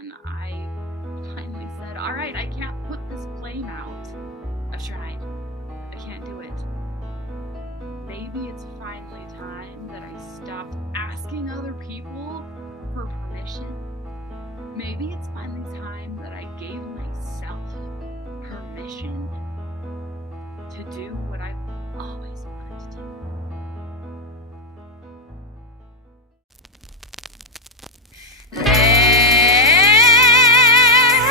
and I finally said, all right, I can't put this flame out. I've tried. I can't do it. Maybe it's finally time that I stopped asking other people for permission. Maybe it's finally time that I gave myself permission to do what I've always wanted to do. There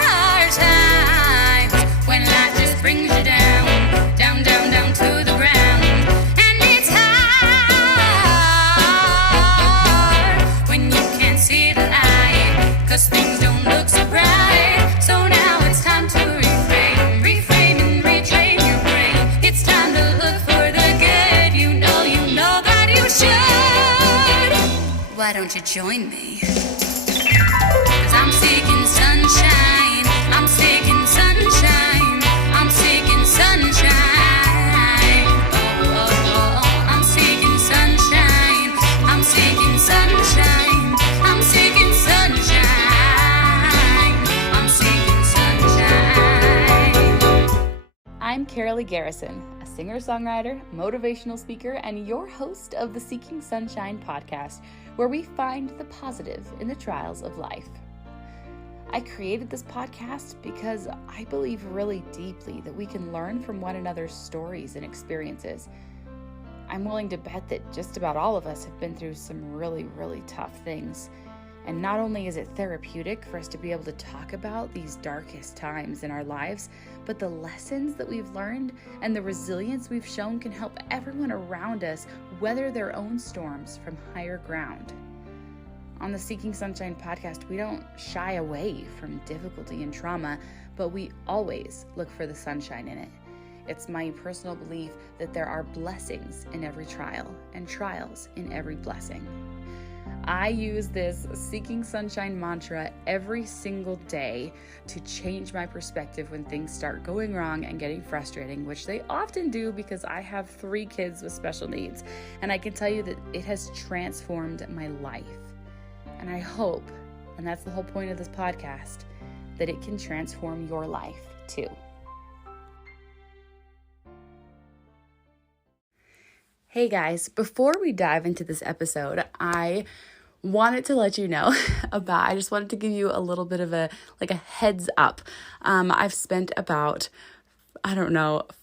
are times when life just brings you down, down, down, down to the ground. And it's hard when you can't see the light, 'cause things don't look so bright. So now it's time to reframe and retrain your brain. It's time to look for the good. You know that you should. Why don't you join me? 'Cause I'm seeking sunshine. I'm seeking sunshine. I'm seeking sunshine. Oh, oh, oh. I'm seeking sunshine. I'm seeking sunshine. I'm seeking sunshine. I'm seeking sunshine. I'm Karaleigh Garrison, a singer-songwriter, motivational speaker, and your host of the Seeking Sunshine podcast, where we find the positive in the trials of life. I created this podcast because I believe really deeply that we can learn from one another's stories and experiences. I'm willing to bet that just about all of us have been through some really, really tough things. And not only is it therapeutic for us to be able to talk about these darkest times in our lives, but the lessons that we've learned and the resilience we've shown can help everyone around us weather their own storms from higher ground. On the Seeking Sunshine podcast, we don't shy away from difficulty and trauma, but we always look for the sunshine in it. It's my personal belief that there are blessings in every trial and trials in every blessing. I use this Seeking Sunshine mantra every single day to change my perspective when things start going wrong and getting frustrating, which they often do because I have 3 kids with special needs. And I can tell you that it has transformed my life. And I hope, and that's the whole point of this podcast, that it can transform your life too. Hey guys, before we dive into this episode, I wanted to let you know I just wanted to give you a little bit of a heads up. I've spent about,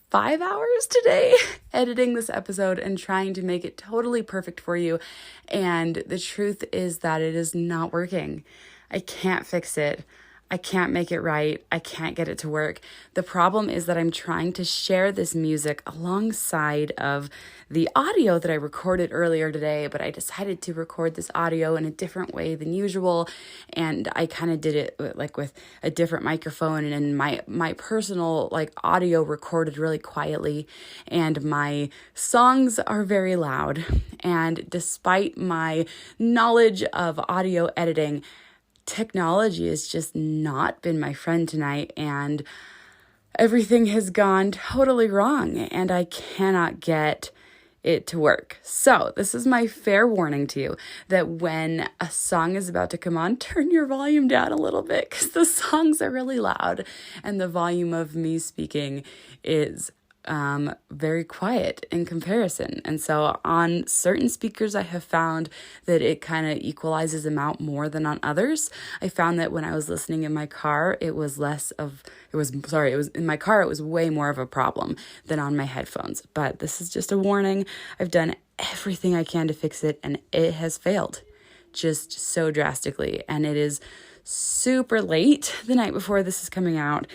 5 hours today editing this episode and trying to make it totally perfect for you. And the truth is that it is not working. I can't fix it. I can't make it right. I can't get it to work. The problem is that I'm trying to share this music alongside of the audio that I recorded earlier today, but I decided to record this audio in a different way than usual. And I kind of did it with a different microphone and my personal audio recorded really quietly, and my songs are very loud. And despite my knowledge of audio editing, technology has just not been my friend tonight, and everything has gone totally wrong, and I cannot get it to work. So this is my fair warning to you that when a song is about to come on, turn your volume down a little bit, because the songs are really loud and the volume of me speaking is very quiet in comparison. And so on certain speakers, I have found that it kind of equalizes them out more than on others. I found that when I was listening in my car, it was way more of a problem than on my headphones. But this is just a warning. I've done everything I can to fix it, and it has failed just so drastically. And it is super late the night before this is coming out,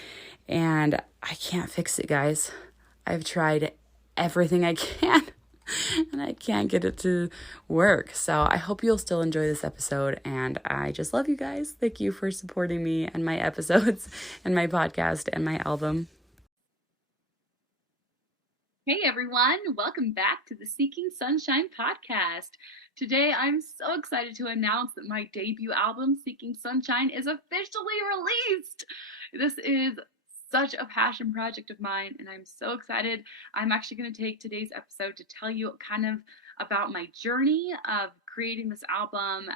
and I can't fix it, guys. I've tried everything I can, and I can't get it to work. So I hope you'll still enjoy this episode, and I just love you guys. Thank you for supporting me and my episodes and my podcast and my album. Hey everyone, welcome back to the Seeking Sunshine podcast. Today I'm so excited to announce that my debut album, Seeking Sunshine, is officially released. This is such a passion project of mine, and I'm so excited. I'm actually going to take today's episode to tell you kind of about my journey of creating this album,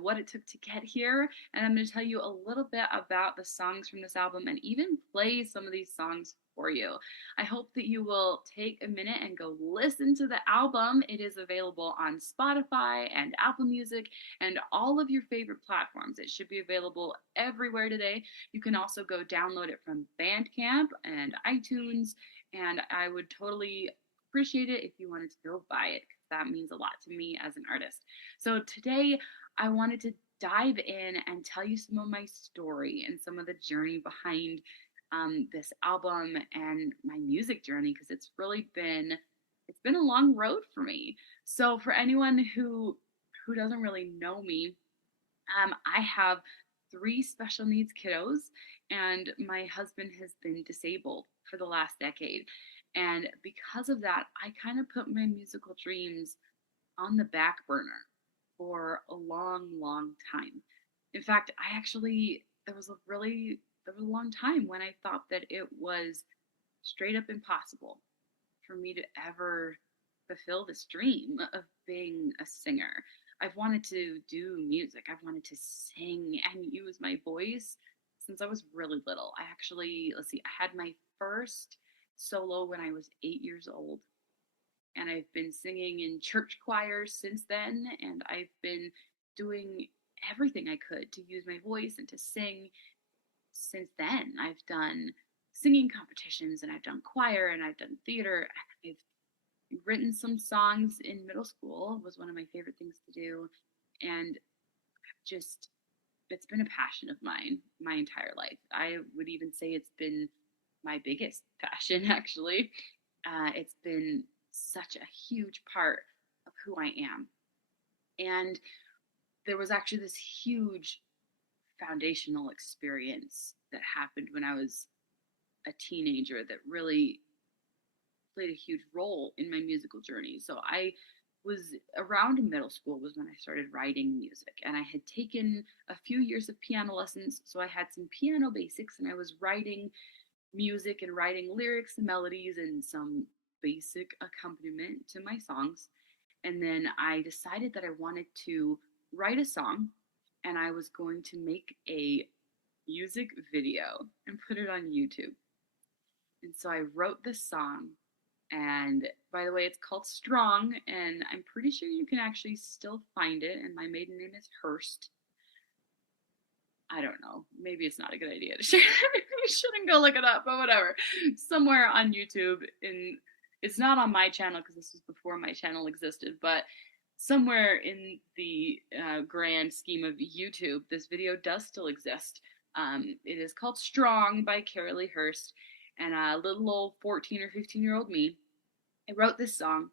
what it took to get here, and I'm going to tell you a little bit about the songs from this album and even play some of these songs for you. I hope that you will take a minute and go listen to the album. It is available on Spotify and Apple Music and all of your favorite platforms. It should be available everywhere today. You can also go download it from Bandcamp and iTunes, and I would totally appreciate it if you wanted to go buy it, because that means a lot to me as an artist. So today I wanted to dive in and tell you some of my story and some of the journey behind this album and my music journey, because it's been a long road for me. So for anyone who doesn't really know me, I have 3 special needs kiddos, and my husband has been disabled for the last decade. And because of that, I kind of put my musical dreams on the back burner for a long, long time. In fact, there was a long time when I thought that it was straight up impossible for me to ever fulfill this dream of being a singer. I've wanted to do music. I've wanted to sing and use my voice since I was really little. I had my first solo when I was 8 years old. And I've been singing in church choirs since then, and I've been doing everything I could to use my voice and to sing since then. I've done singing competitions, and I've done choir, and I've done theater. I've written some songs in middle school, was one of my favorite things to do, and it's been a passion of mine my entire life. I would even say it's been my biggest passion, actually. It's been such a huge part of who I am. And there was actually this huge foundational experience that happened when I was a teenager that really played a huge role in my musical journey. So I was around middle school was when I started writing music, and I had taken a few years of piano lessons, so I had some piano basics, and I was writing music and writing lyrics and melodies and some basic accompaniment to my songs. And then I decided that I wanted to write a song, and I was going to make a music video and put it on YouTube. And so I wrote this song, and by the way, it's called Strong, and I'm pretty sure you can actually still find it, and my maiden name is Hurst. I don't know. Maybe it's not a good idea to share. You shouldn't go look it up, but whatever. Somewhere on YouTube, it's not on my channel because this was before my channel existed, but somewhere in the grand scheme of YouTube, this video does still exist. It is called Strong by Karaleigh Hurst, and a little old 14 or 15-year-old me, I wrote this song.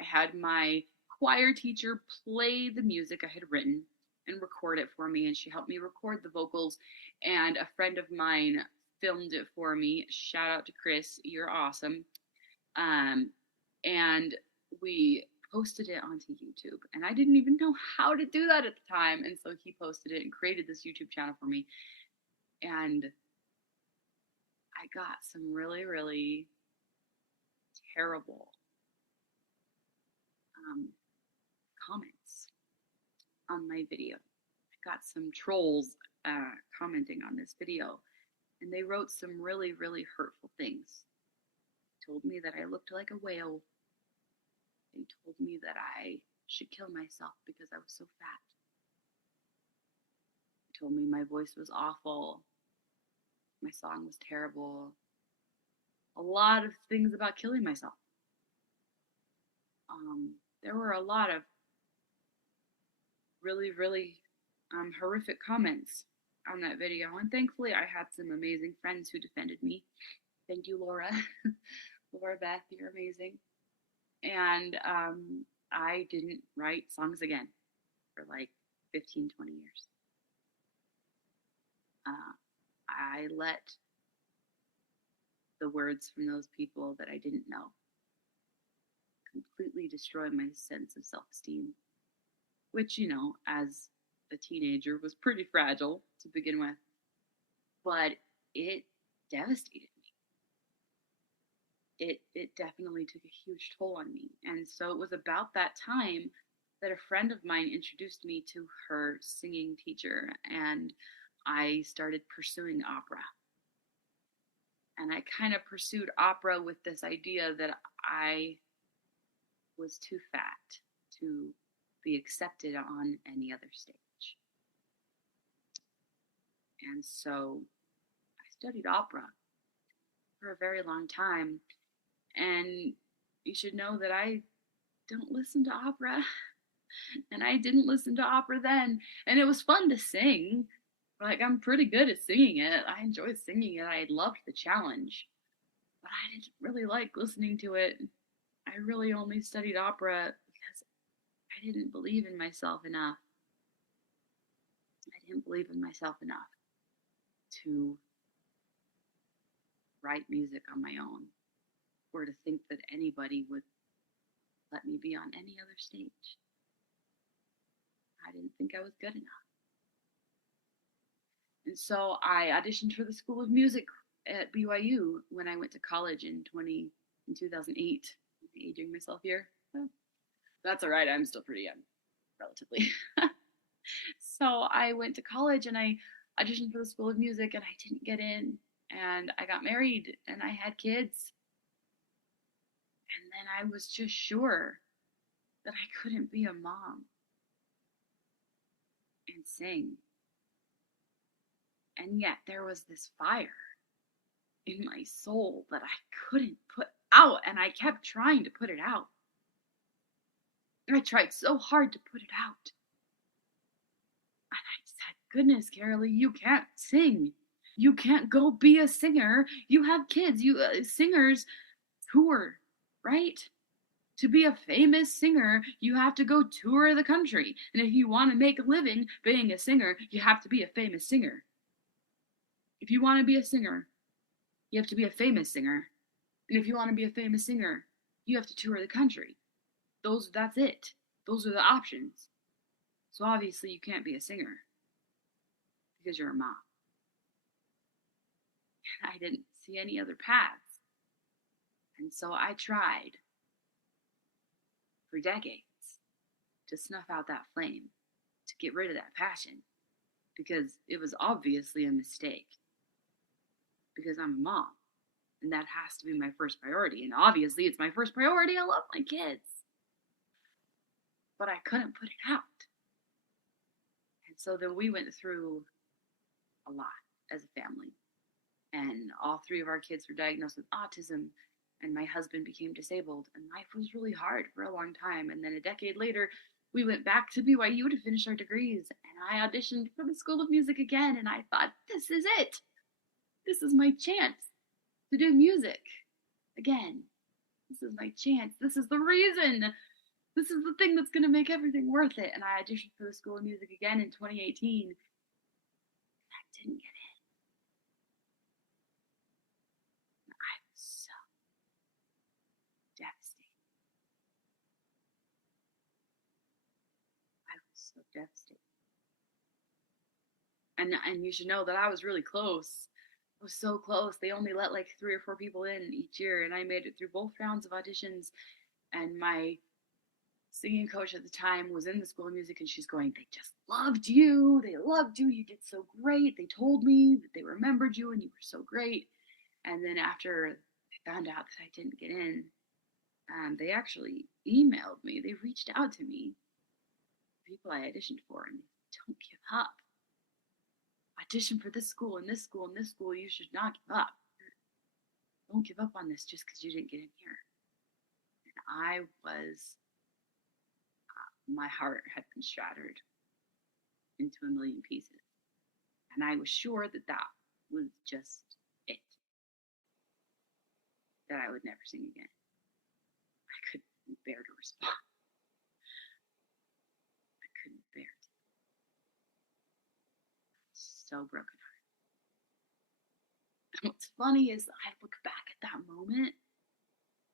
I had my choir teacher play the music I had written and record it for me, and she helped me record the vocals, and a friend of mine filmed it for me. Shout out to Chris, you're awesome. And we posted it onto YouTube, and I didn't even know how to do that at the time, and so he posted it and created this YouTube channel for me, and I got some really, really terrible comments on my video. I got some trolls commenting on this video, and they wrote some really, really hurtful things. They told me that I looked like a whale. They told me that I should kill myself because I was so fat. They told me my voice was awful. My song was terrible. A lot of things about killing myself. There were a lot of really, really horrific comments on that video, and thankfully I had some amazing friends who defended me. Thank you, Laura. Laura Beth, you're amazing. And I didn't write songs again for like 15, 20 years. I let the words from those people that I didn't know completely destroy my sense of self-esteem, which, you know, as a teenager was pretty fragile to begin with, but it devastated me. it definitely took a huge toll on me. And so it was about that time that a friend of mine introduced me to her singing teacher, and I started pursuing opera. And I kind of pursued opera with this idea that I was too fat to be accepted on any other stage. And so I studied opera for a very long time. And you should know that I don't listen to opera. And I didn't listen to opera then. And it was fun to sing. Like, I'm pretty good at singing it. I enjoyed singing it. I loved the challenge. But I didn't really like listening to it. I really only studied opera because I didn't believe in myself enough. I didn't believe in myself enough to write music on my own, or to think that anybody would let me be on any other stage. I didn't think I was good enough. And so I auditioned for the School of Music at BYU when I went to college in 2008. I'm aging myself here. Well, that's all right. I'm still pretty young, relatively. So I went to college and I auditioned for the School of Music, and I didn't get in. And I got married and I had kids. And then I was just sure that I couldn't be a mom and sing. And yet there was this fire in my soul that I couldn't put out, and I kept trying to put it out. I tried so hard to put it out. And I said, goodness, Karaleigh, you can't sing. You can't go be a singer. You have kids. You singers tour, right? To be a famous singer, you have to go tour the country. And if you want to make a living being a singer, you have to be a famous singer. If you want to be a singer, you have to be a famous singer. And if you want to be a famous singer, you have to tour the country. That's it. Those are the options. So obviously you can't be a singer because you're a mom. I didn't see any other paths. And so I tried for decades to snuff out that flame, to get rid of that passion, because it was obviously a mistake. Because I'm a mom, and that has to be my first priority. And obviously it's my first priority. I love my kids. But I couldn't put it out. And so then we went through a lot as a family. And all three of our kids were diagnosed with autism, and my husband became disabled, and life was really hard for a long time. And then a decade later, we went back to BYU to finish our degrees, and I auditioned for the School of Music again, and I thought, this is it. This is my chance to do music again. This is my chance. This is the reason. This is the thing that's going to make everything worth it. And I auditioned for the School of Music again in 2018. And I didn't get in. And I was so devastated. I was so devastated. And you should know that I was really close. I was so close. They only let like 3 or 4 people in each year, and I made it through both rounds of auditions. And my singing coach at the time was in the School of Music, and she's going, they just loved you. They loved you. You did so great. They told me that they remembered you, and you were so great. And then after they found out that I didn't get in, they actually emailed me. They reached out to me, people I auditioned for, and don't give up. Audition for this school and this school and this school. You should not give up. Don't give up on this just because you didn't get in here. And I was, my heart had been shattered into a million pieces. And I was sure that that was just it. That I would never sing again. I couldn't bear to respond. I couldn't bear to. So broken hearted. And what's funny is I look back at that moment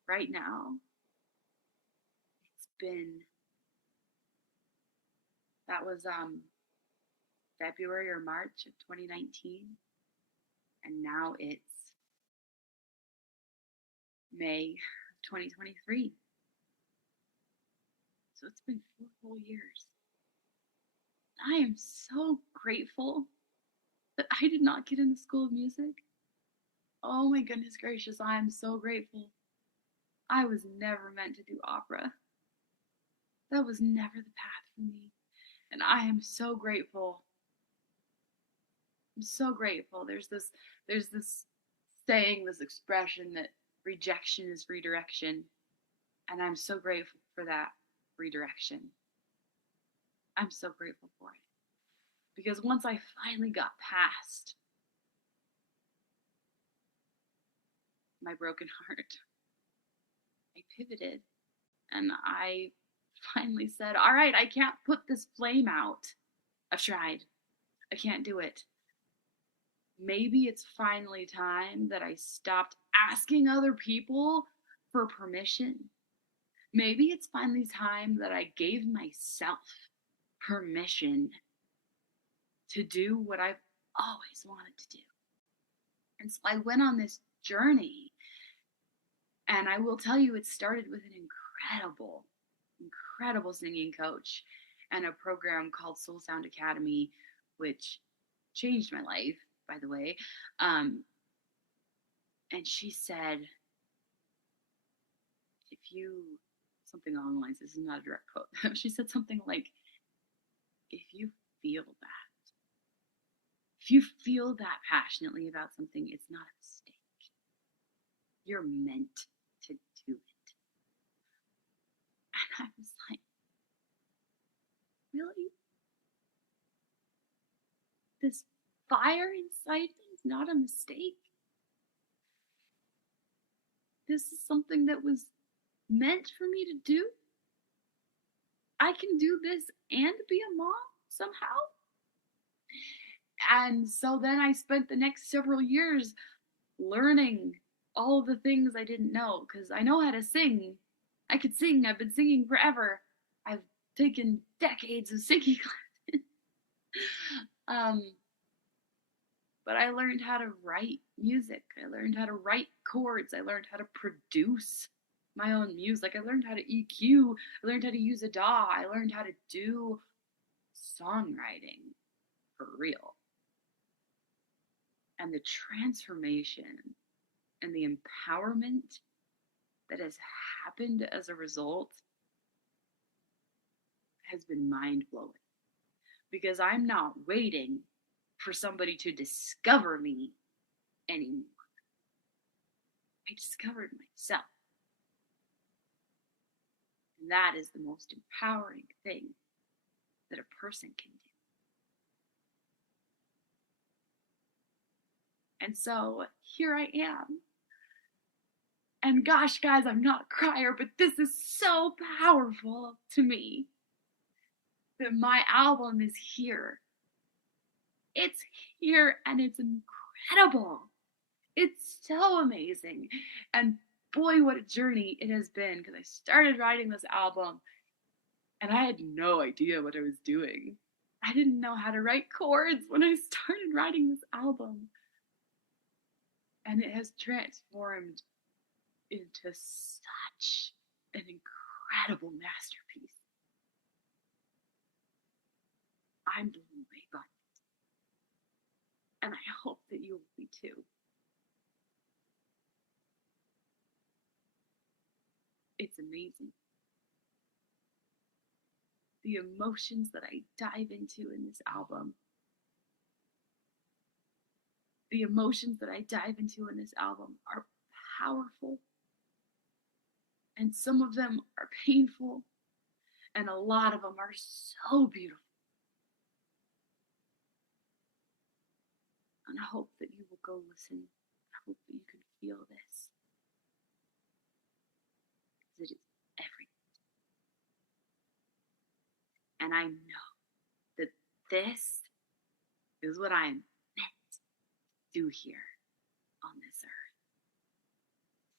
right now. That was February or March of 2019, and now it's May of 2023. So it's been 4 whole years. I am so grateful that I did not get into School of Music. Oh my goodness gracious, I am so grateful. I was never meant to do opera. That was never the path for me. And I am so grateful. I'm so grateful. There's this saying, this expression that rejection is redirection. And I'm so grateful for that redirection. I'm so grateful for it. Because once I finally got past my broken heart, I pivoted and I finally said, all right, I can't put this flame out. I've tried. I can't do it. Maybe it's finally time that I stopped asking other people for permission. Maybe it's finally time that I gave myself permission to do what I've always wanted to do. And so I went on this journey, and I will tell you, it started with an incredible singing coach and a program called Soul Sound Academy, which changed my life, by the way. And she said, something along the lines, this is not a direct quote, she said something like, if you feel that passionately about something, it's not a mistake. You're meant to do it. And I was like, really? This fire inside me is not a mistake? This is something that was meant for me to do? I can do this and be a mom somehow? And so then I spent the next several years learning all the things I didn't know, because I know how to sing. I could sing. I've been singing forever. I've taken decades of singing classes. But I learned how to write music. I learned how to write chords. I learned how to produce my own music. I learned how to EQ. I learned how to use a DAW. I learned how to do songwriting for real. And the transformation and the empowerment that has happened as a result has been mind-blowing. Because I'm not waiting for somebody to discover me anymore. I discovered myself. And that is the most empowering thing that a person can do. And so here I am. And gosh, guys, I'm not a crier, but this is so powerful to me that my album is here. It's here and it's incredible. It's so amazing. And boy, what a journey it has been, because I started writing this album and I had no idea what I was doing. I didn't know how to write chords when I started writing this album. And it has transformed into such an incredible masterpiece. I'm blown away by it. And I hope that you will be too. It's amazing. The emotions that I dive into in this album. The emotions that I dive into in this album are powerful. And some of them are painful. And a lot of them are so beautiful. And I hope that you will go listen. I hope that you can feel this. Because it is everything. And I know that this is what I am meant to do here on this earth.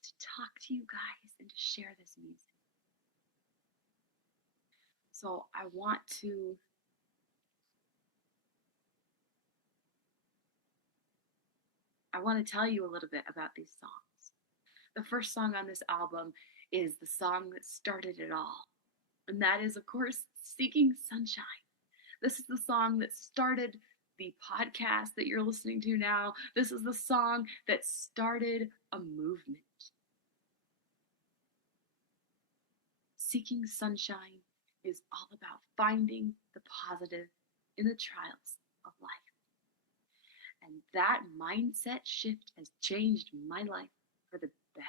To talk to you guys and to share this music. So I want to tell you a little bit about these songs. The first song on this album is the song that started it all. And that is, of course, Seeking Sunshine. This is the song that started the podcast that you're listening to now. This is the song that started a movement. Seeking Sunshine is all about finding the positive in the trials of life. And that mindset shift has changed my life for the better.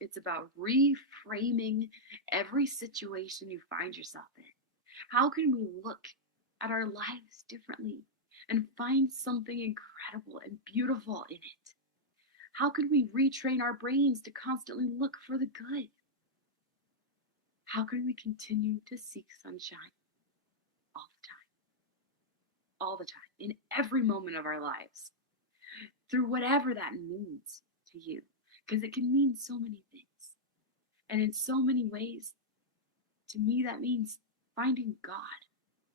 It's about reframing every situation you find yourself in. How can we look at our lives differently and find something incredible and beautiful in it? How can we retrain our brains to constantly look for the good? How can we continue to seek sunshine all the time? All the time, in every moment of our lives, through whatever that means to you, because it can mean so many things. And in so many ways, to me, that means finding God,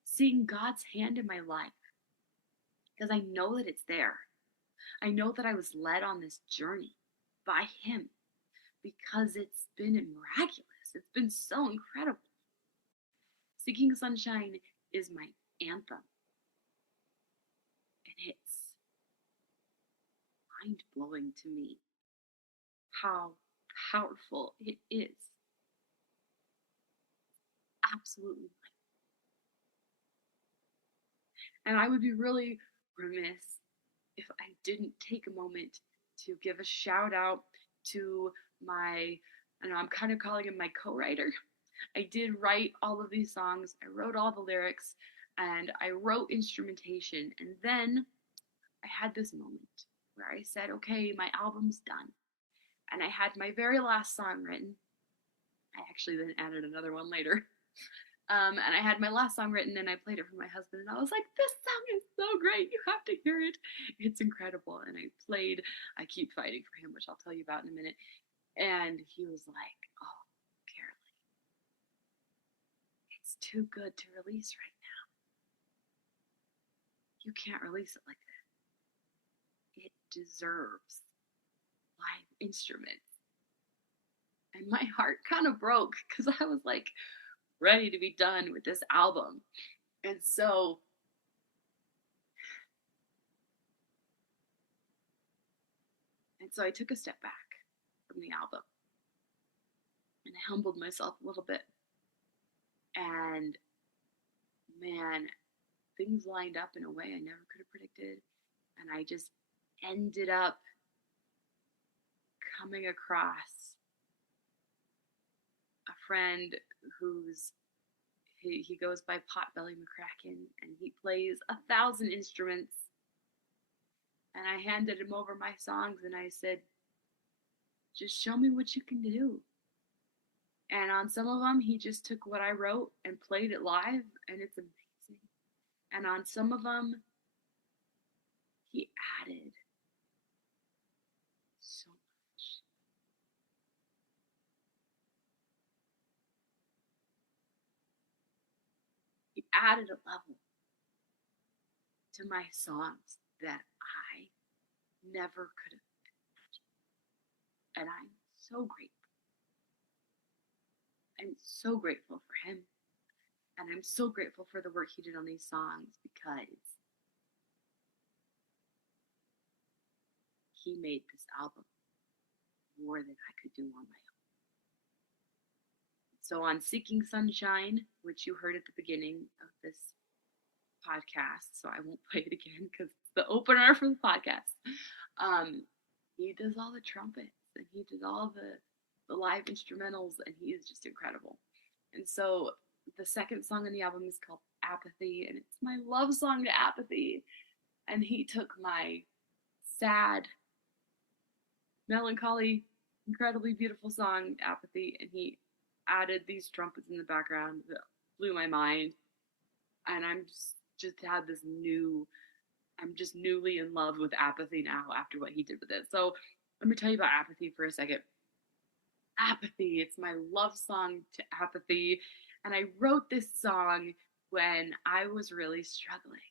seeing God's hand in my life, because I know that it's there. I know that I was led on this journey by Him, because it's been miraculous. It's been so incredible. Seeking Sunshine is my anthem. And it's mind-blowing to me how powerful it is. Absolutely. And I would be really remiss if I didn't take a moment to give a shout out to my, I know I'm kind of calling him my co-writer. I did write all of these songs. I wrote all the lyrics and I wrote instrumentation. And then I had this moment where I said, okay, my album's done. And I had my very last song written. I actually then added another one later. And I had my last song written and I played it for my husband and I was like, this song is so great. You have to hear it. It's incredible. And I Keep Fighting for Him, which I'll tell you about in a minute. And he was like, oh, Karaleigh, it's too good to release right now. You can't release it like that. It deserves live instruments. And my heart kind of broke because I was like ready to be done with this album. And so I took a step back from the album and I humbled myself a little bit. And man, things lined up in a way I never could have predicted. And I just ended up coming across a friend he goes by Potbelly McCracken, and he plays 1,000 instruments. And I handed him over my songs and I said, just show me what you can do. And on some of them, he just took what I wrote and played it live, and it's amazing. And on some of them, he added so much. He added a level to my songs that I never could have imagined. And I'm so grateful. I'm so grateful for him. And I'm so grateful for the work he did on these songs because he made this album more than I could do on my own. So on Seeking Sunshine, which you heard at the beginning of this podcast, so I won't play it again because it's the opener for the podcast, he does all the trumpets and he did all the live instrumentals, and he is just incredible. And so the second song on the album is called Apathy, and it's my love song to Apathy. And he took my sad, melancholy, incredibly beautiful song, Apathy, and he added these trumpets in the background that blew my mind. And I'm just newly in love with Apathy now after what he did with it. So let me tell you about Apathy for a second. Apathy, it's my love song to Apathy. And I wrote this song when I was really struggling.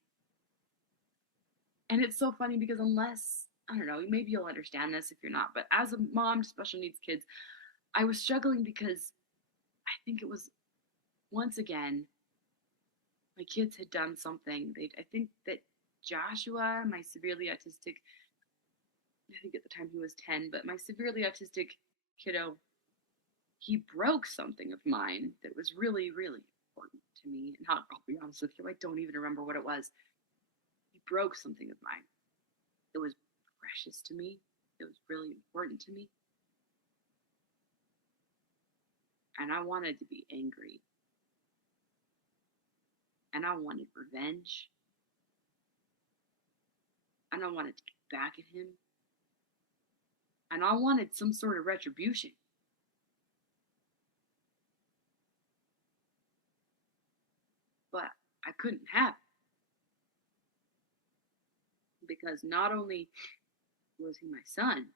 And it's so funny because unless I don't know, maybe you'll understand this if you're not, but as a mom to special needs kids, I was struggling because I think it was, once again, my kids had done something. I think that Joshua, my severely autistic, I think at the time he was 10, but my severely autistic kiddo, he broke something of mine that was really, really important to me. And I'll be honest with you, I don't even remember what it was. He broke something of mine. It was precious to me. It was really important to me. And I wanted to be angry. And I wanted revenge. And I wanted to get back at him. And I wanted some sort of retribution. But I couldn't have it. Because not only was he my son,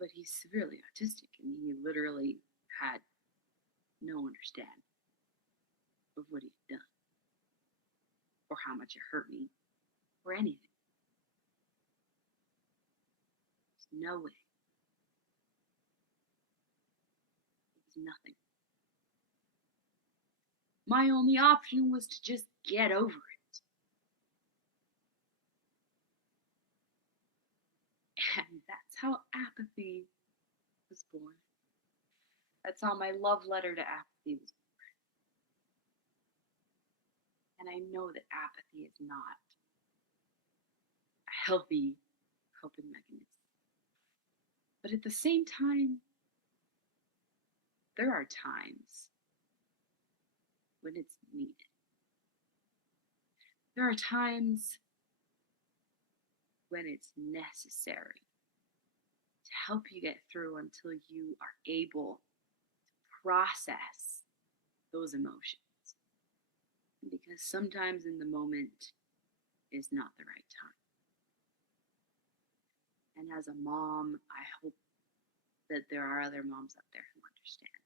but he's severely autistic, and he literally had no understanding of what he'd done, or how much it hurt me, or anything. There's no way. It was nothing. My only option was to just get over it. And that's how apathy was born. That's how my love letter to apathy was born. And I know that apathy is not a healthy coping mechanism. But at the same time, there are times when it's needed. There are times when it's necessary to help you get through until you are able to process those emotions. Because sometimes in the moment is not the right time. And as a mom, I hope that there are other moms out there who understand.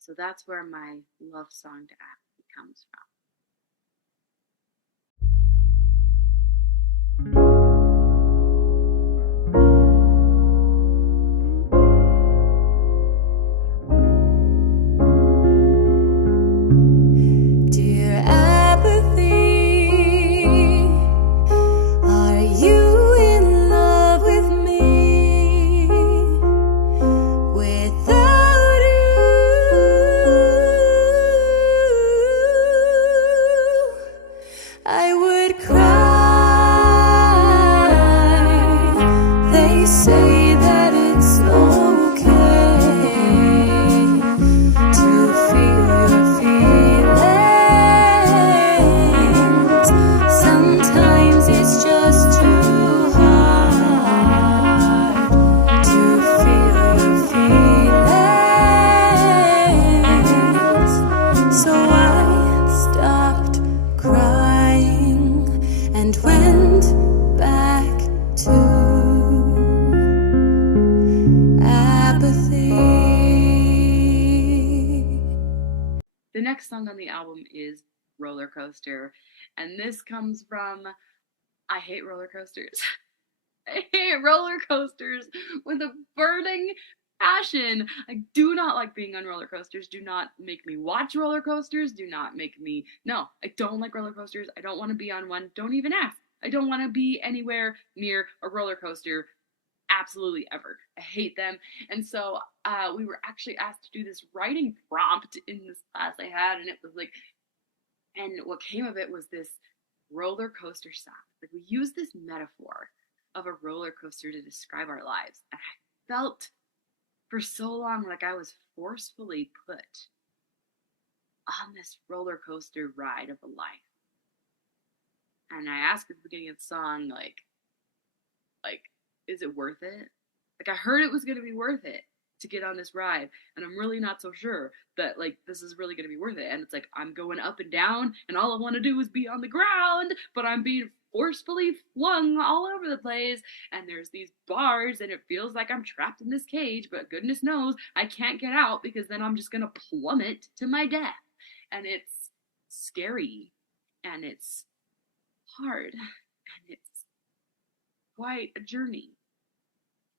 So that's where my love song to apathy comes from. The next song on the album is Roller Coaster, and this comes from, I hate roller coasters. I hate roller coasters with a burning passion. I do not like being on roller coasters. Do not make me watch roller coasters. Do not make me, no, I don't like roller coasters. I don't want to be on one. Don't even ask. I don't want to be anywhere near a roller coaster. Absolutely ever. I hate them. And so we were actually asked to do this writing prompt in this class I had, and it was like, and what came of it was this roller coaster sound. Like, we used this metaphor of a roller coaster to describe our lives. And I felt for so long like I was forcefully put on this roller coaster ride of a life. And I asked at the beginning of the song, like, is it worth it? Like, I heard it was going to be worth it to get on this ride, and I'm really not so sure that, like, this is really going to be worth it. And it's like, I'm going up and down, and all I want to do is be on the ground, but I'm being forcefully flung all over the place, and there's these bars, and it feels like I'm trapped in this cage, but goodness knows I can't get out, because then I'm just going to plummet to my death. And it's scary, and it's hard, and it's quite a journey.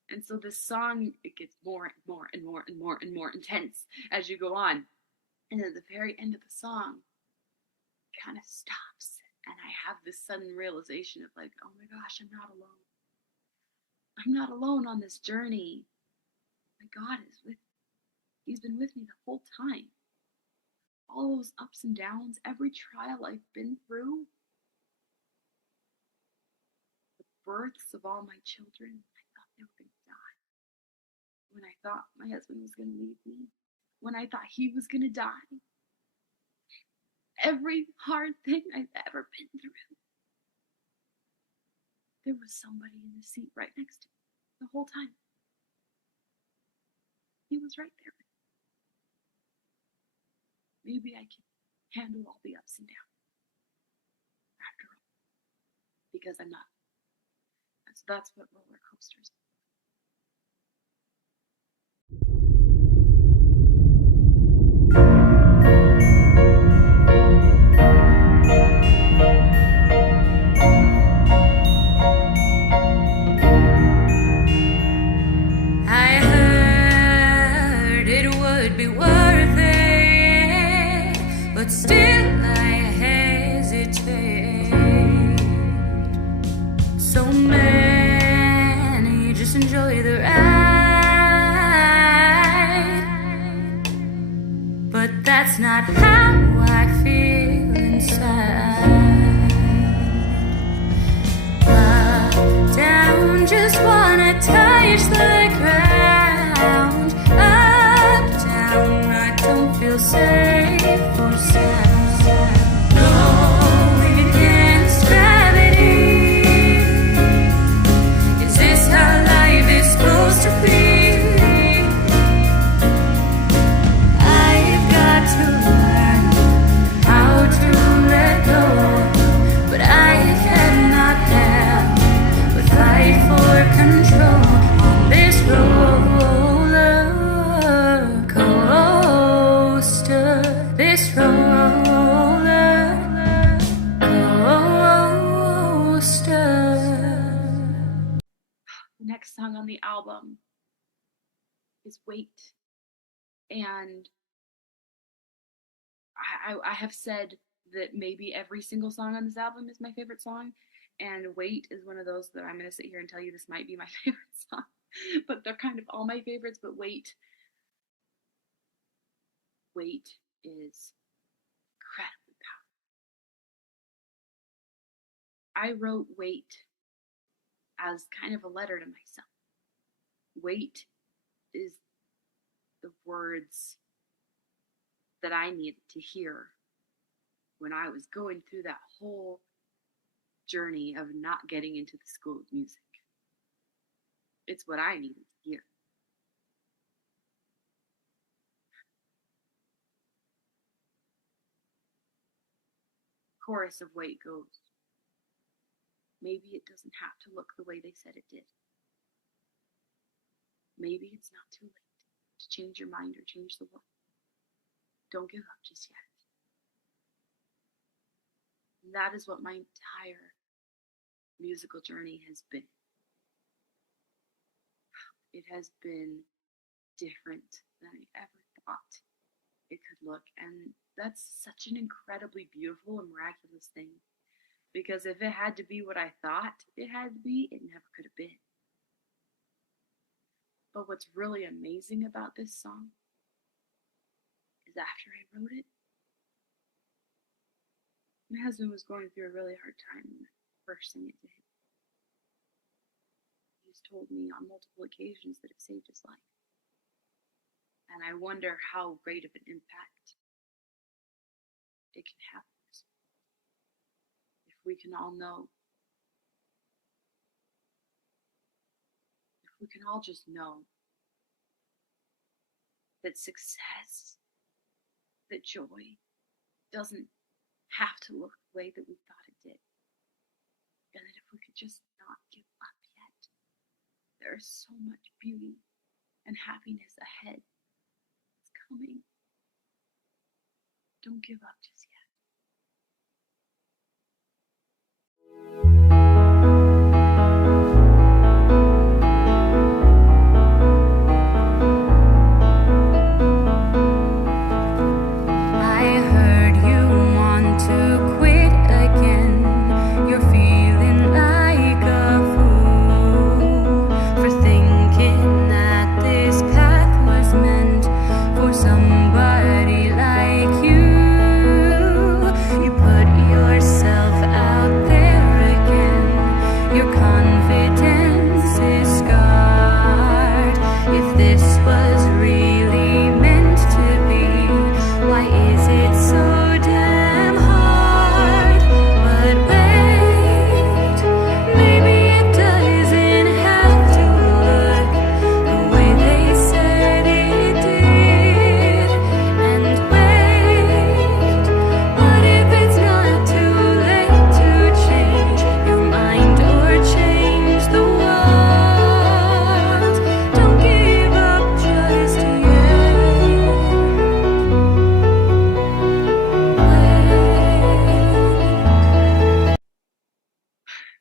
And so this song, it gets more and more and more and more and more intense as you go on. And at the very end of the song, it kind of stops. And I have this sudden realization of like, oh my gosh, I'm not alone. I'm not alone on this journey. My God is with me. He's been with me the whole time. All those ups and downs, every trial I've been through, the births of all my children, I thought they were going to die. When I thought my husband was going to leave me, when I thought he was going to die, every hard thing I've ever been through, there was somebody in the seat right next to me the whole time. He was right there. Maybe I can handle all the ups and downs after all, because I'm not. That's what roller coasters are. I heard it would be worth it, but still I hesitate. So many just enjoy the ride, but that's not how I feel inside. Up, down, just wanna touch the ground. Up, down, I don't feel safe or sound. Going against gravity. Is this how life is supposed to be? I've got to learn how to let go, but I cannot help but fight for control on this roller coaster. This roller coaster. The next song on the album is Wait. And I have said that maybe every single song on this album is my favorite song, and Wait is one of those that I'm going to sit here and tell you this might be my favorite song, but they're kind of all my favorites. But Wait is incredibly powerful. I wrote Wait as kind of a letter to myself. Wait is the words that I needed to hear when I was going through that whole journey of not getting into the School of Music. It's what I needed to hear. Chorus of Wait goes, maybe it doesn't have to look the way they said it did. Maybe it's not too late to change your mind or change the world. Don't give up just yet. And that is what my entire musical journey has been. It has been different than I ever thought it could look. And that's such an incredibly beautiful and miraculous thing. Because if it had to be what I thought it had to be, it never could have been. But what's really amazing about this song is after I wrote it, my husband was going through a really hard time when I first sang it to him. He's told me on multiple occasions that it saved his life. And I wonder how great of an impact it can have if we can all know, if we can all just know that success, that joy doesn't have to look the way that we thought it did. And that if we could just not give up yet, there is so much beauty and happiness ahead. It's coming. Don't give up just yet.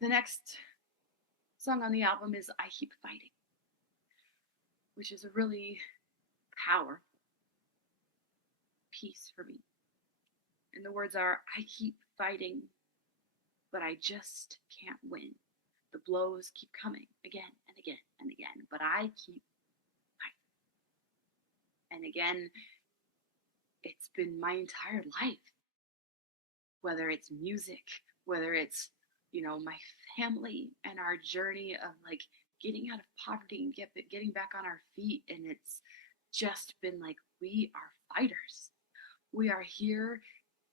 The next song on the album is I Keep Fighting, which is a really powerful piece for me. And the words are, I keep fighting, but I just can't win. The blows keep coming again and again and again, but I keep fighting. And again, it's been my entire life. Whether it's music, whether it's, my family and our journey of like getting out of poverty and getting back on our feet. And it's just been like, we are fighters. We are here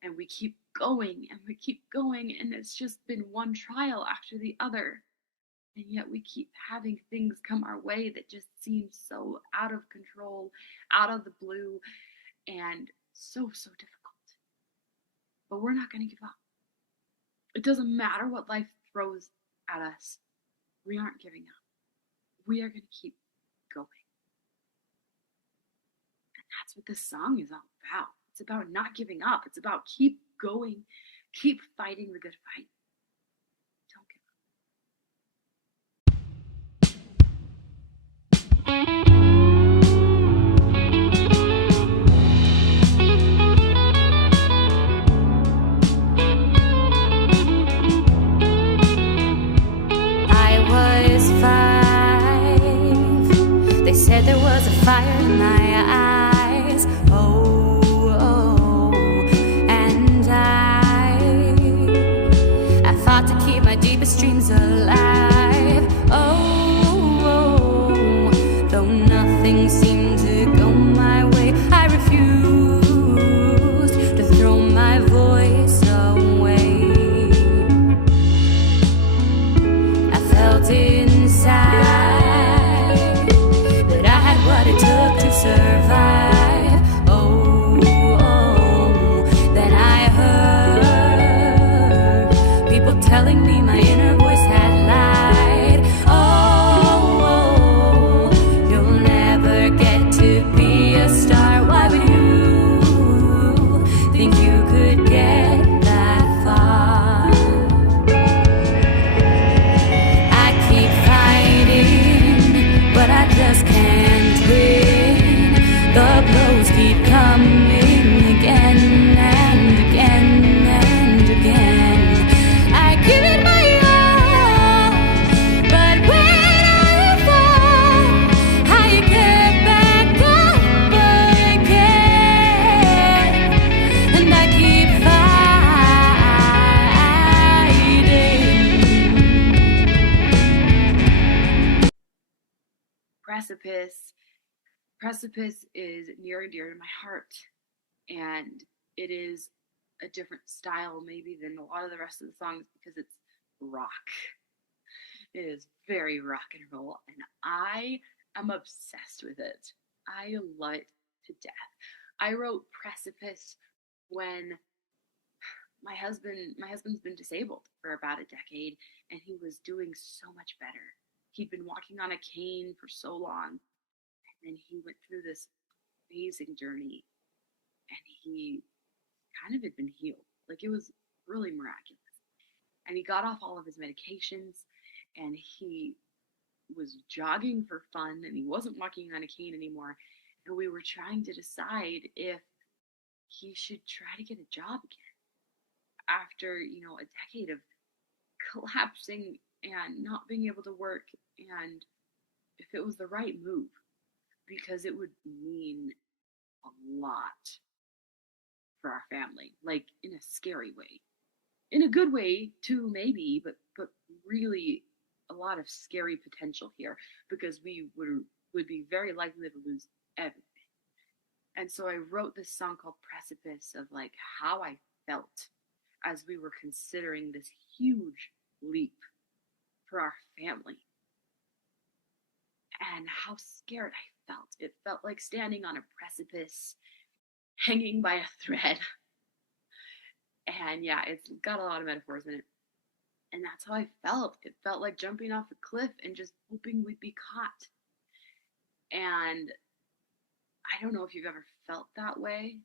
and we keep going and we keep going. And it's just been one trial after the other. And yet we keep having things come our way that just seem so out of control, out of the blue, and so difficult. But we're not going to give up. It doesn't matter what life throws at us. We aren't giving up. We are going to keep going. And that's what this song is all about. It's about not giving up. It's about keep going, keep fighting the good fight. Don't give up. They said there was a fire in my eyes. And I fought to keep my deepest dreams alive. Though nothing seemed to go my way, I refused to throw my voice away. I felt inside survive. Then I heard people telling me my inner voice had lied. You'll never get to be a star. Why would you think you could get that far? I keep fighting, but I just can't win. The blows keep coming again and again and again. I give it my all, but when I fall, I get back up again. And I keep fighting. Precipice is near and dear to my heart, and it is a different style maybe than a lot of the rest of the songs because it's rock. It is very rock and roll, and I am obsessed with it. I love it to death. I wrote Precipice when my husband's been disabled for about a decade, and he was doing so much better. He'd been walking on a cane for so long. And he went through this amazing journey, and he kind of had been healed. Like, it was really miraculous. And he got off all of his medications, and he was jogging for fun, and he wasn't walking on a cane anymore. And we were trying to decide if he should try to get a job again after, a decade of collapsing and not being able to work, and if it was the right move. Because it would mean a lot for our family, like in a scary way. In a good way too, maybe, but really a lot of scary potential here because we would be very likely to lose everything. And so I wrote this song called Precipice of like how I felt as we were considering this huge leap for our family. And how scared I felt. It felt like standing on a precipice, hanging by a thread. And yeah, it's got a lot of metaphors in it. And that's how I felt. It felt like jumping off a cliff and just hoping we'd be caught. And I don't know if you've ever felt that way,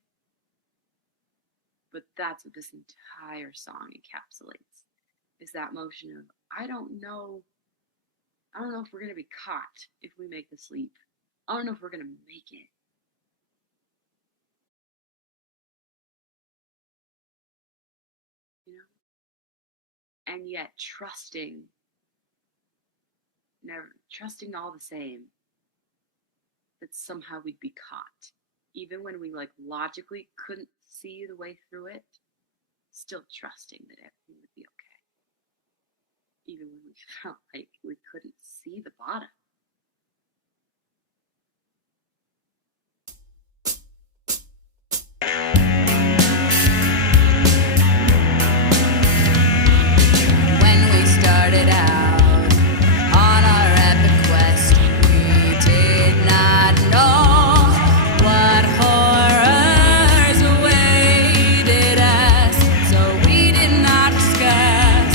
but that's what this entire song encapsulates. is that motion of, I don't know if we're going to be caught if we make this leap. I don't know if we're going to make it. You know? And yet trusting all the same, that somehow we'd be caught. Even when we like logically couldn't see the way through it, still trusting that everything would be okay. Even when we felt like we couldn't see the bottom. When we started out on our epic quest, we did not know what horrors awaited us, so we did not discuss.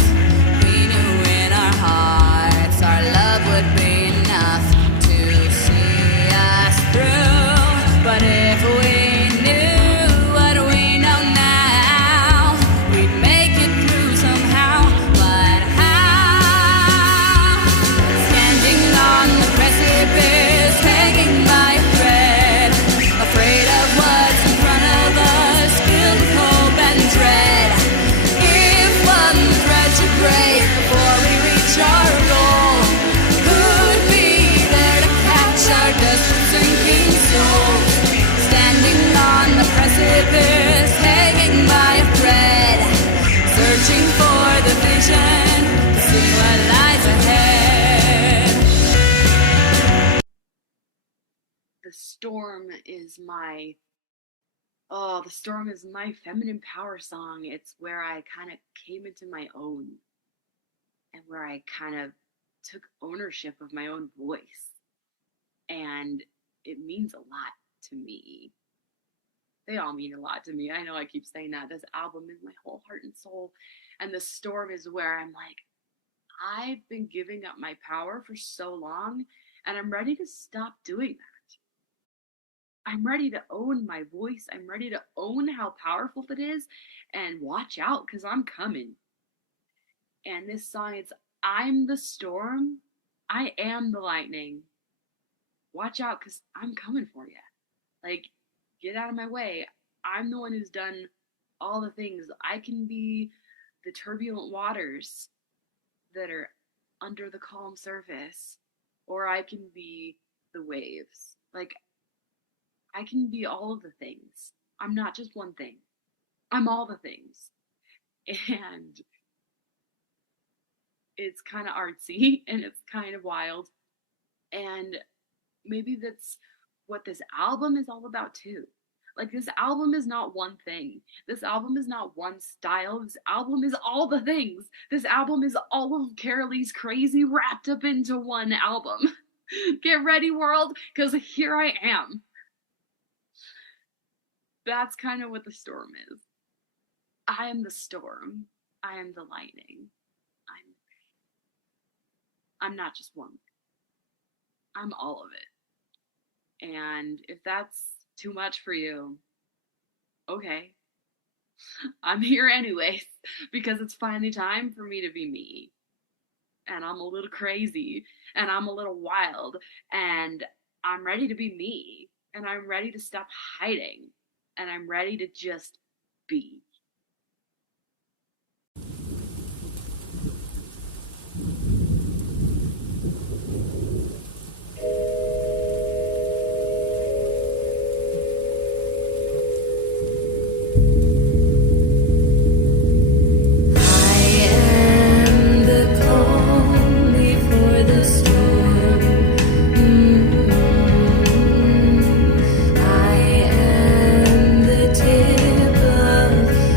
We knew in our hearts our love would be enough to see us through. But if we knew what we know now, we'd make it through somehow. But how? Standing on the precipice, hanging by a thread, afraid of what's in front of us, filled with hope and dread. If one thread should break before we reach our goal, who'd be there to catch our desperate sinking souls? Standing on the precipice, hanging by a thread, searching for the vision to see what lies ahead. The storm is my feminine power song. It's where I kind of came into my own, and where I kind of took ownership of my own voice. And it means a lot to me. They all mean a lot to me. I know I keep saying that. This album is my whole heart and soul. And the storm is where I'm like, I've been giving up my power for so long, and I'm ready to stop doing that. I'm ready to own my voice. I'm ready to own how powerful it is, and watch out, because I'm coming. And this song, it's, I'm the storm, I am the lightning. Watch out, because I'm coming for you. Like, get out of my way. I'm the one who's done all the things. I can be the turbulent waters that are under the calm surface, or I can be the waves. Like, I can be all of the things. I'm not just one thing. I'm all the things. And it's kind of artsy, and it's kind of wild. And maybe that's what this album is all about too. Like, this album is not one thing. This album is not one style. This album is all the things. This album is all of Karalegh's crazy wrapped up into one album. Get ready, world, because here I am. That's kind of what the storm is. I am the storm. I am the lightning. I'm not just one. I'm all of it. And if that's too much for you, okay. I'm here anyways, because it's finally time for me to be me. And I'm a little crazy, and I'm a little wild, and I'm ready to be me, and I'm ready to stop hiding, and I'm ready to just be. I am the tip of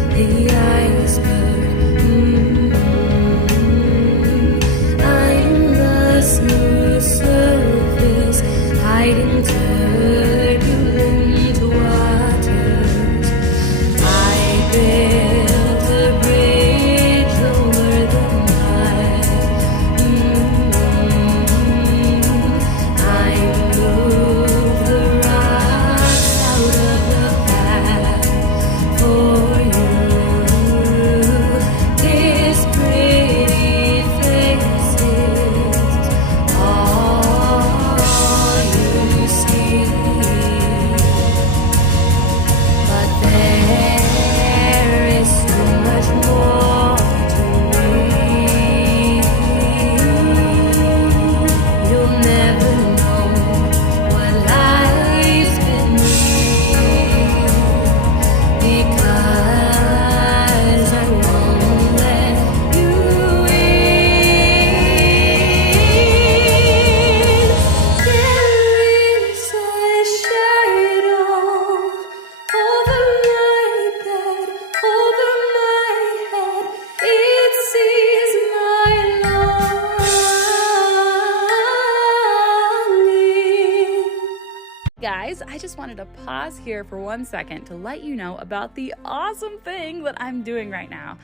guys, I just wanted to pause here for 1 second to let you know about the awesome thing that I'm doing right now.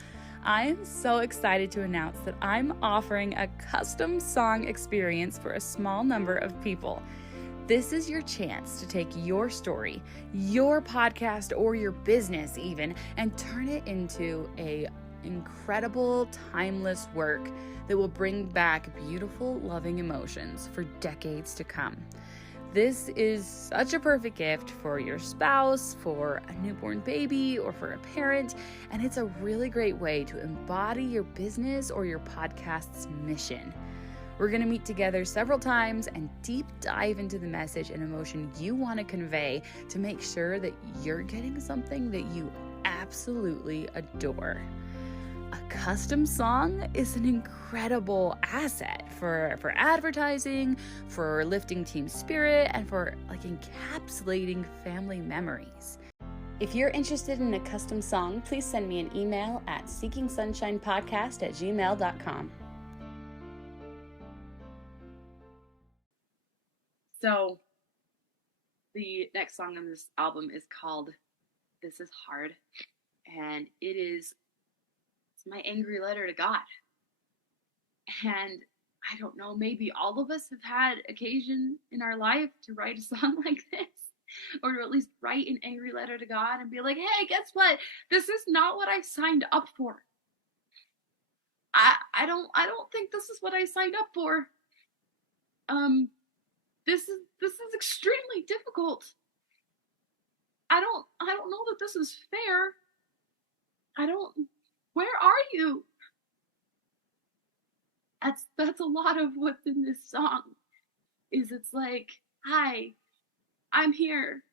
I am so excited to announce that I'm offering a custom song experience for a small number of people. This is your chance to take your story, your podcast, or your business even, and turn it into an incredible, timeless work that will bring back beautiful, loving emotions for decades to come. This is such a perfect gift for your spouse, for a newborn baby, or for a parent, and it's a really great way to embody your business or your podcast's mission. We're going to meet together several times and deep dive into the message and emotion you want to convey to make sure that you're getting something that you absolutely adore. A custom song is an incredible asset for advertising, for lifting team spirit, and for encapsulating family memories. If you're interested in a custom song, please send me an email at seekingsunshinepodcast@gmail.com. So, the next song on this album is called This Is Hard, and it's my angry letter to God. And I don't know, maybe all of us have had occasion in our life to write a song like this, or to at least write an angry letter to God and be like, hey, guess what? This is not what I signed up for. I don't think this is what I signed up for. This is extremely difficult. I don't know that this is fair. Where are you? That's a lot of what's in this song. It's like, hi, I'm here.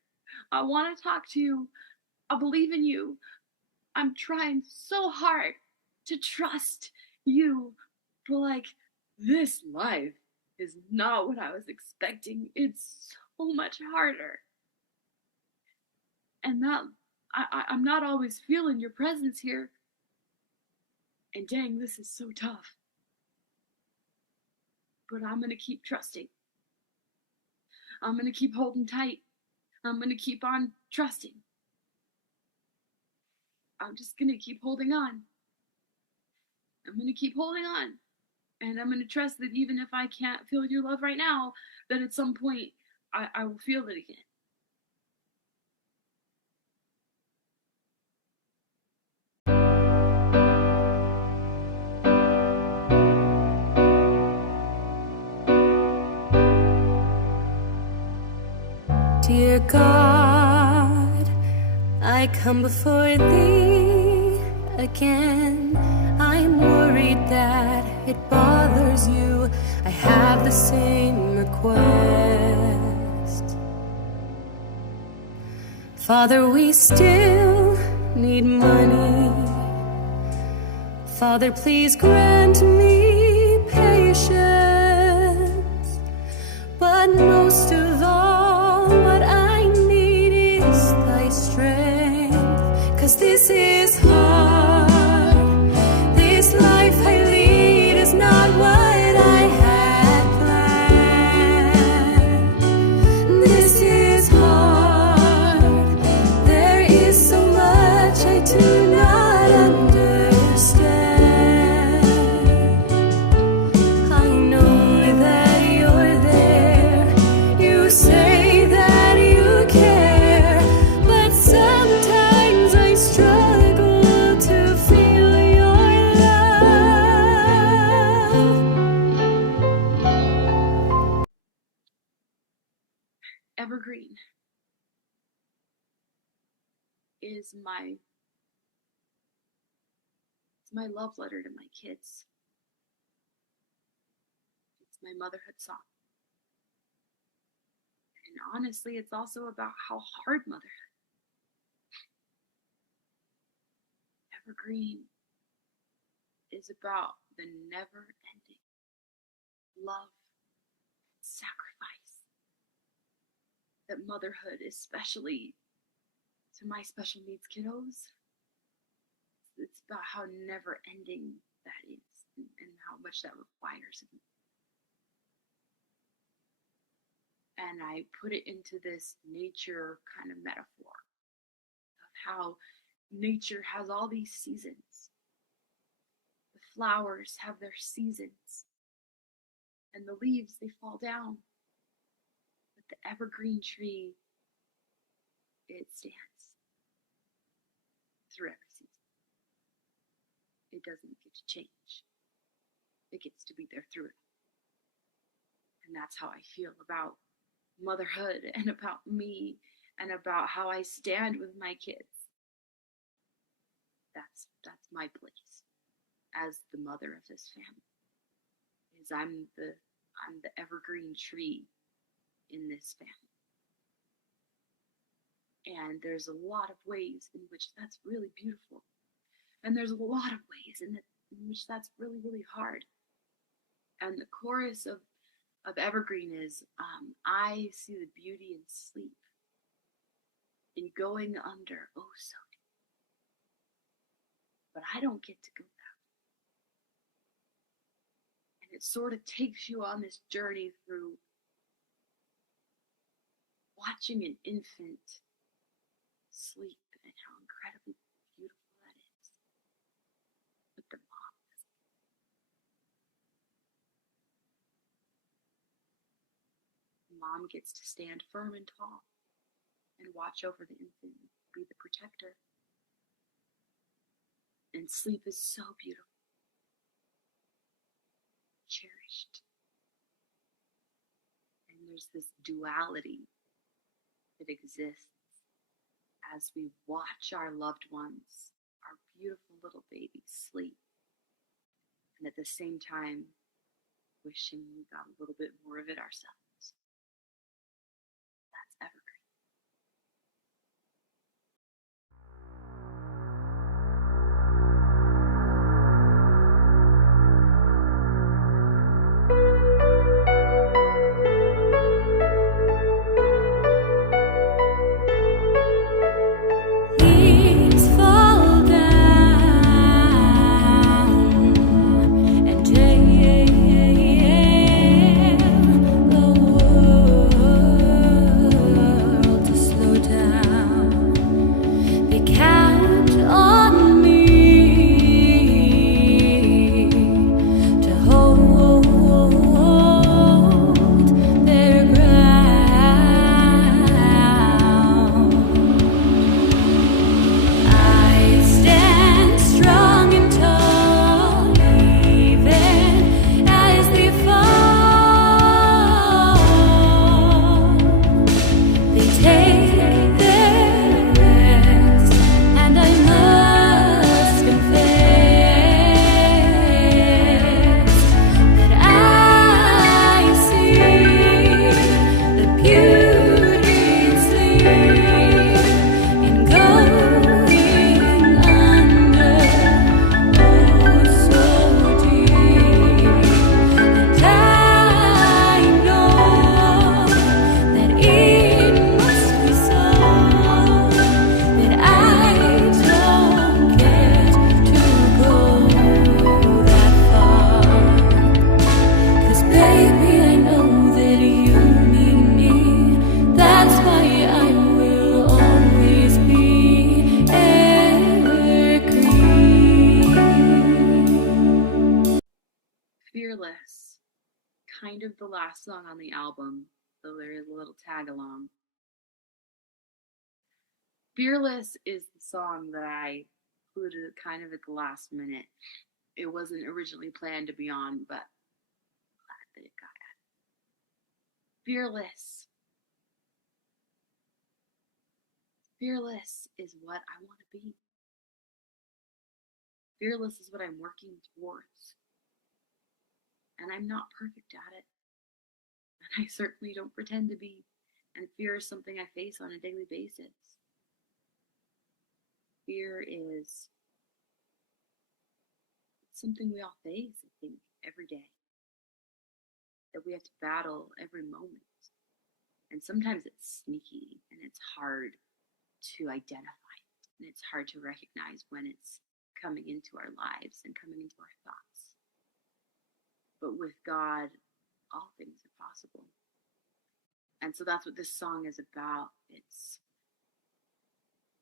I want to talk to you. I believe in you. I'm trying so hard to trust you. But this life is not what I was expecting. It's so much harder. And that I'm not always feeling your presence here. And dang, this is so tough. But I'm going to keep trusting. I'm going to keep holding tight. I'm going to keep on trusting. I'm just going to keep holding on. I'm going to keep holding on. And I'm going to trust that even if I can't feel your love right now, that at some point I will feel it again. Dear God, I come before thee again. I'm worried that it bothers you. I have the same request. Father, we still need money. Father, please grant me patience. But most of all, what I need is thy strength. 'Cause this is hard. This life I lead is not what I had planned. This is hard. There is so much I do not understand. I know that you're there. You say that you care, but sometimes I struggle to feel your love. Evergreen is my love letter to my kids. It's my motherhood song. And honestly, it's also about how hard motherhood. Evergreen is about the never-ending love and sacrifice that motherhood, especially to my special needs kiddos, it's about how never-ending that is and how much that requires of me. and I put it into this nature kind of metaphor of how nature has all these seasons. The flowers have their seasons, and the leaves, they fall down. But the evergreen tree, it stands through every season. It doesn't get to change. It gets to be there through it. And that's how I feel about motherhood and about me and about how I stand with my kids. That's my place as the mother of this family. Is I'm the evergreen tree in this family. And there's a lot of ways in which that's really beautiful. And there's a lot of ways in which that's really, really hard. And the chorus of Evergreen is, I see the beauty in sleep, in going under, oh so deep. But I don't get to go that way. And it sort of takes you on this journey through watching an infant sleep and how incredibly beautiful that is. But the mom doesn't. Mom gets to stand firm and tall and watch over the infant, be the protector. And sleep is so beautiful, cherished. And there's this duality that exists as we watch our loved ones, our beautiful little babies, sleep. And at the same time, wishing we got a little bit more of it ourselves. That's evergreen. Leaves fall down and tell the world to slow down. They count on me to hold their ground. I stand strong and tall, even as they fall. They take their rest, and I must confess that I see the beauty in sleep, in going under, oh so deep. And I know that it must be so, that I don't get to go that far. 'Cause baby, I know that you need me. That's why I will always be evergreen. Fearless, kind of the last song on the album, though there is a little tag along. Fearless is the song that I included kind of at the last minute. It wasn't originally planned to be on, but I'm glad that it got added. Fearless. Fearless is what I want to be. Fearless is what I'm working towards. And I'm not perfect at it. And I certainly don't pretend to be. And fear is something I face on a daily basis. Fear is something we all face, I think, every day. That we have to battle every moment. And sometimes it's sneaky and it's hard to identify it. And it's hard to recognize when it's coming into our lives and coming into our thoughts. But with God, all things are possible. And so that's what this song is about.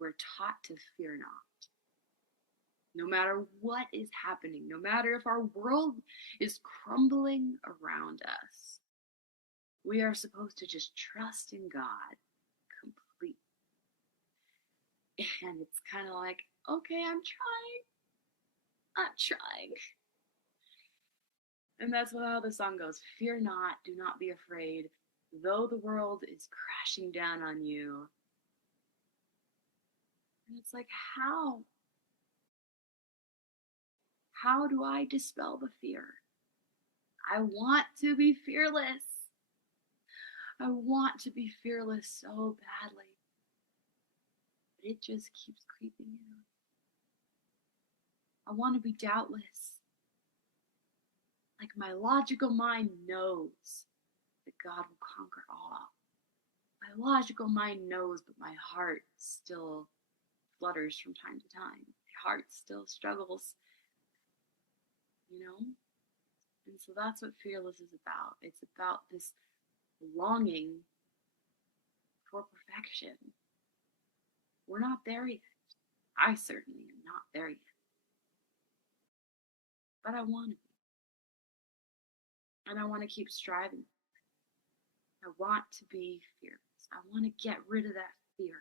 We're taught to fear not. No matter what is happening, no matter if our world is crumbling around us, we are supposed to just trust in God completely. And it's kind of like, okay, I'm trying. And that's how the song goes. Fear not, do not be afraid, though the world is crashing down on you. And it's like, how do I dispel the fear? I want to be fearless. I want to be fearless so badly. But it just keeps creeping in. I want to be doubtless. Like my logical mind knows that God will conquer all. My logical mind knows, but my heart still flutters from time to time. My heart still struggles, And so that's what fearless is about. It's about this longing for perfection. We're not there yet. I certainly am not there yet. But I want to be. And I want to keep striving. I want to be fearless. I want to get rid of that fear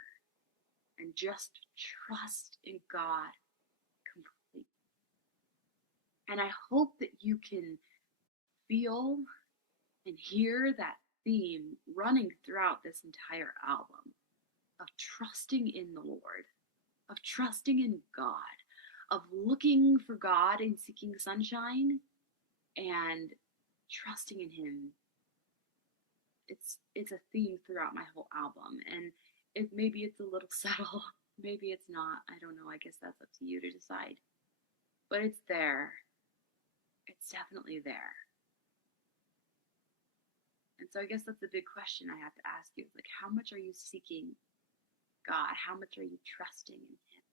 and just trust in God completely. And I hope that you can feel and hear that theme running throughout this entire album of trusting in the Lord, of trusting in God, of looking for God and seeking sunshine and trusting in Him. It's a theme throughout my whole album, and maybe it's a little subtle, maybe it's not. I don't know. I guess that's up to you to decide. But it's there. It's definitely there. And so I guess that's the big question I have to ask you. Like, how much are you seeking God? How much are you trusting in Him?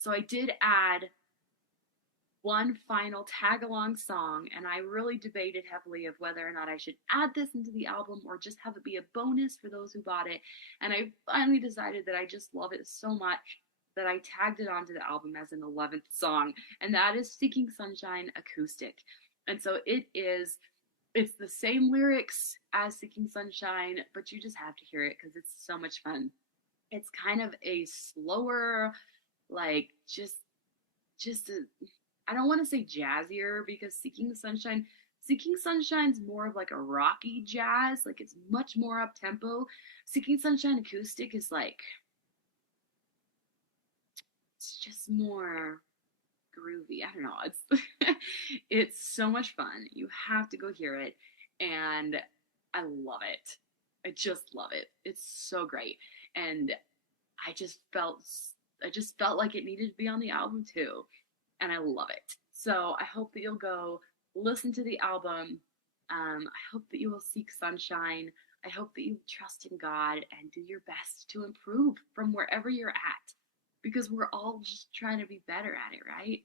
So I did add one final tag-along song, and I really debated heavily of whether or not I should add this into the album or just have it be a bonus for those who bought it. And I finally decided that I just love it so much that I tagged it onto the album as an 11th song, and that is Seeking Sunshine Acoustic. And so it's the same lyrics as Seeking Sunshine, but you just have to hear it because it's so much fun. It's kind of a slower, like I don't want to say jazzier, because Seeking Sunshine's more of like a rocky jazz, like it's much more up tempo. Seeking Sunshine Acoustic is like, it's just more groovy. I don't know. It's so much fun. You have to go hear it, and I love it. I just love it. It's so great, and I just felt I just felt like it needed to be on the album too, and I love it. So I hope that you'll go listen to the album. I hope that you will seek sunshine. I hope that you trust in God and do your best to improve from wherever you're at, because we're all just trying to be better at it, right?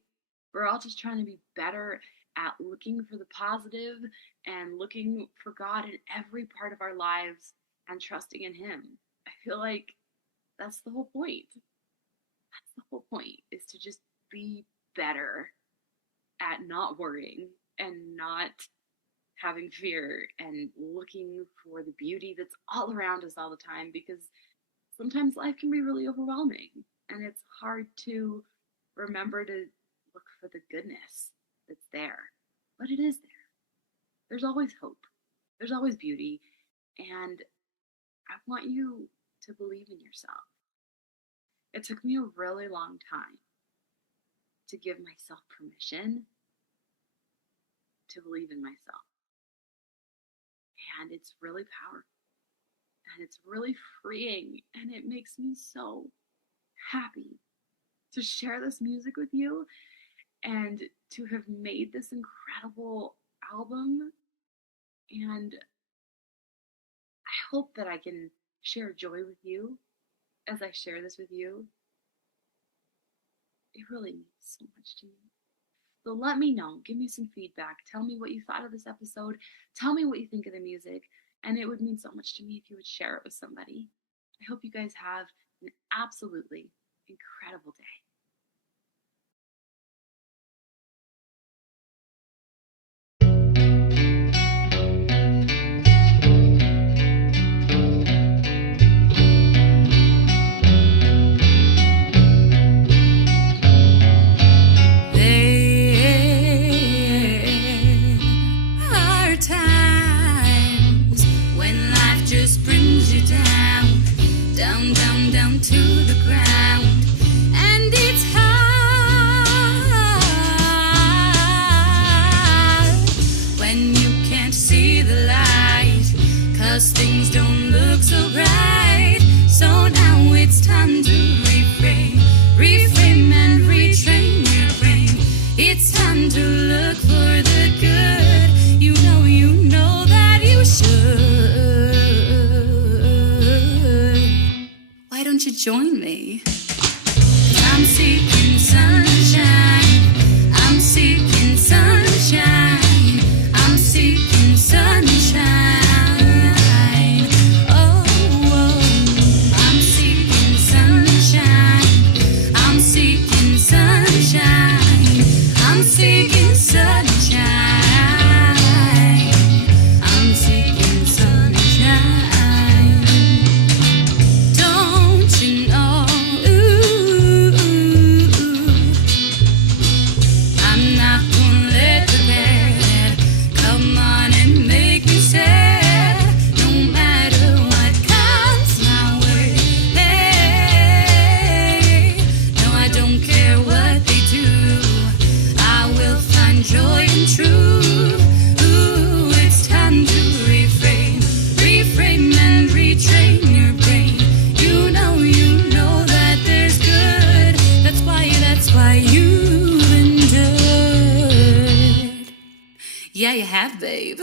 We're all just trying to be better at looking for the positive and looking for God in every part of our lives and trusting in Him. I feel like that's the whole point. That's the whole point, is to just be better at not worrying and not having fear and looking for the beauty that's all around us all the time, because sometimes life can be really overwhelming and it's hard to remember to look for the goodness that's there. But it is there. There's always hope. There's always beauty. And I want you to believe in yourself. It took me a really long time to give myself permission to believe in myself. And it's really powerful. And it's really freeing. And it makes me so happy to share this music with you and to have made this incredible album. And I hope that I can share joy with you as I share this with you. It really means so much to me. So let me know. Give me some feedback. Tell me what you thought of this episode. Tell me what you think of the music. And it would mean so much to me if you would share it with somebody. I hope you guys have an absolutely incredible day. Things don't look so bright, so now it's time to reframe and retrain your brain. It's time to look for the good. You know that you should. Why don't you join me? 'Cause I'm seeking sunshine. I'm seeking sunshine. I'm seeking sunshine. Yeah, you have, babe.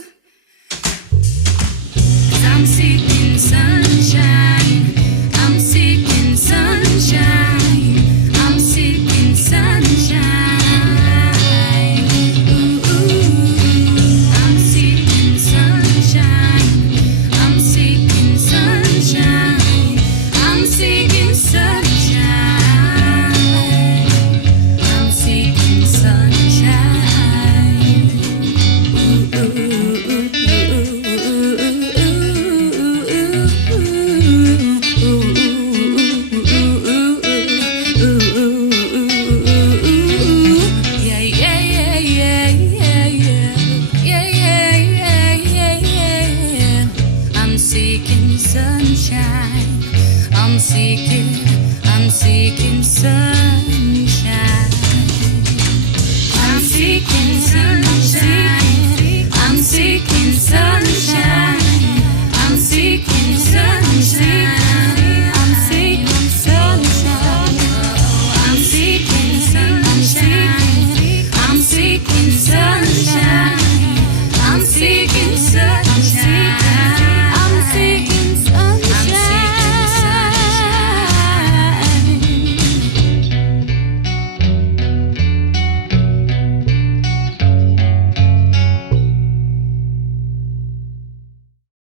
'Cause I'm seeking sunshine. I'm seeking sunshine. I'm seeking sunshine. Ooh, I'm seeking sunshine. I'm seeking sunshine. I'm seeking sunshine. I'm seeking sunshine. I'm seeking sunshine.